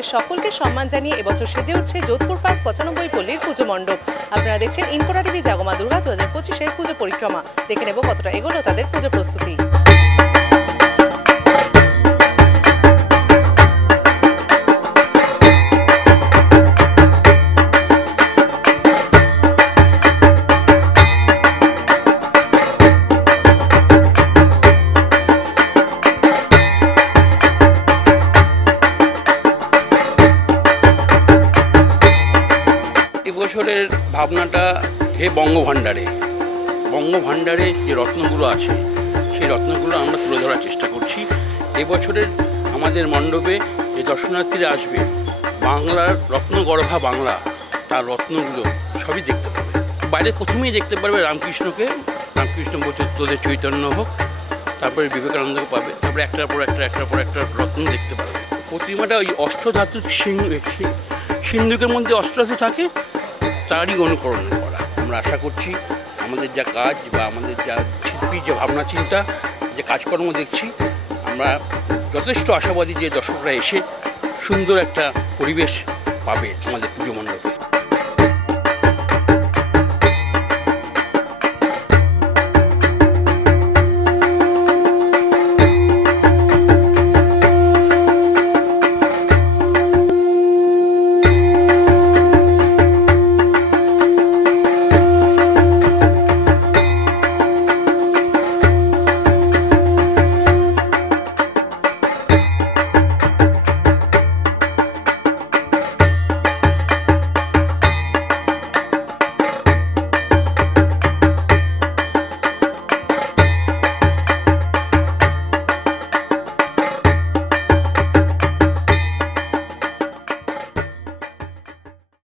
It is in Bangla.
তাদের সকলকে সম্মান জানিয়ে এবছর সেজে উঠছে যোধপুর পার্ক 95 পল্লীর পুজো মণ্ডপ। আপনারা দেখছেন ইনকোরা টিভি জাগমা দুর্গা 2025-এর পুজো পরিক্রমা। দেখে নেব কতটা এগোলো তাদের পুজো প্রস্তুতি। এবছরের ভাবনাটা হে বঙ্গভাণ্ডারে যে রত্নগুলো আছে সেই রত্নগুলো আমরা তুলে ধরার চেষ্টা করছি। এবছরের আমাদের মণ্ডপে যে দর্শনার্থীরা আসবে বাংলার রত্নগর্ভা বাংলা, তার রত্নগুলো সবই দেখতে পাবে। বাইরে প্রথমেই দেখতে পারবে রামকৃষ্ণকে, রামকৃষ্ণ বলছে তোদের চৈতন্য হোক, তারপরে বিবেকানন্দকে পাবে, তারপরে একটার পর একটা রত্ন দেখতে পারবে। প্রতিমাটা ওই অষ্টধাতুর সিন্ধুকের মধ্যে অষ্টধাতু থাকে, তারই অনুকরণ করা। আমরা আশা করছি আমাদের যা কাজ বা আমাদের যা শিল্পীর যে ভাবনা চিন্তা, যে কাজকর্ম দেখছি, আমরা যথেষ্ট আশাবাদী যে দর্শকরা এসে সুন্দর একটা পরিবেশ পাবে আমাদের পুজো মণ্ডপে।